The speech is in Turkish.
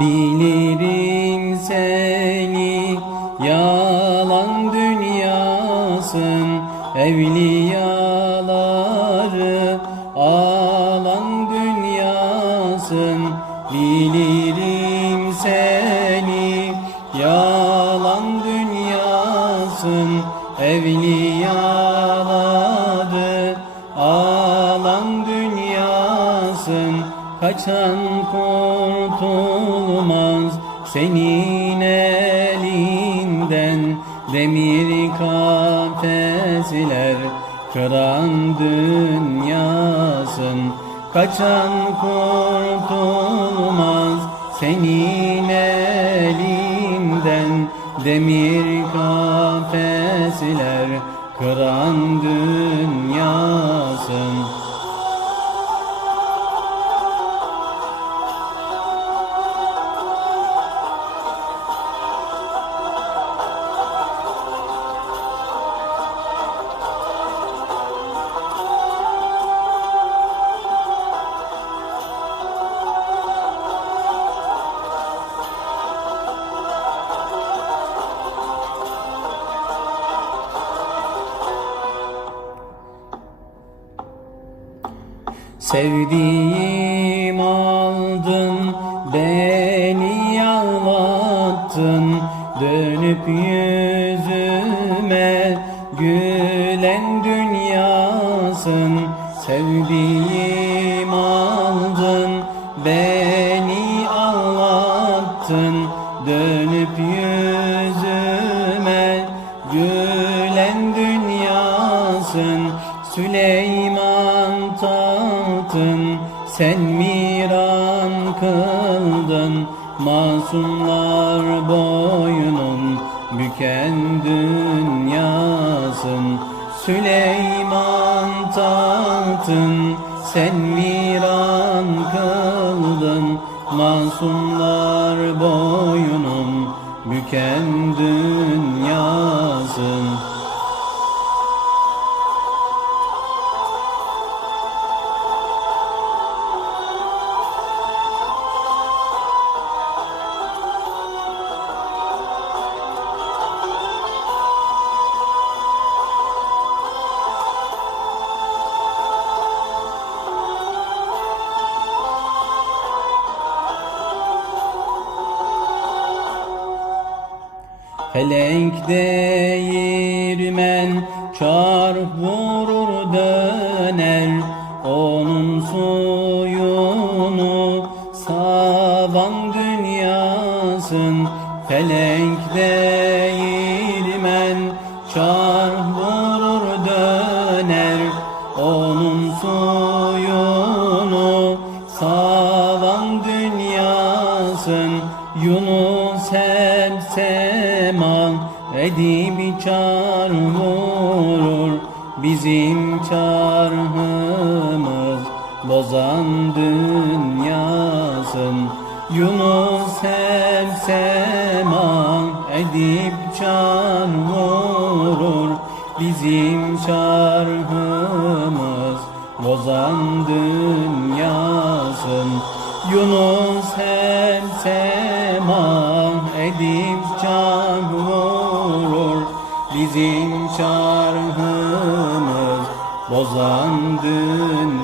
Bilirim seni yalan dünyasın. Evliyaları alan dünyasın. Bilirim seni yalan dünyasın. Evliyaları alan dünyasın. Kaçan kurtulmaz senin elinden Demir kafesler kıran dünyasın. Kaçan kurtulmaz senin elinden. Demir kafesler kıran dünyasın Sevdiğim aldın beni ağlattın Dönüp yüzüme gülen dünyasın. Sevdiğim aldın beni ağlattın. Dönüp yüzüme gülen dünyasın. Süleyman tahtın sen miran kıldın Masumlar boynun büken dünyasın. Süleyman tahtın sen miran kıldın Masumlar boynun büken dünyasın Felek değirmen çarp vurur döner Onun suyunu savan dünyasın. Felek değirmen çarp edip çar vurur Bizim çarhımız. Bozan dünyasın Yunus hep semal edip çar vurur Bizim çarhımız. Bozan dünyasın Yunus hep sema edip çar Bizim çarhımız bozan dünyasın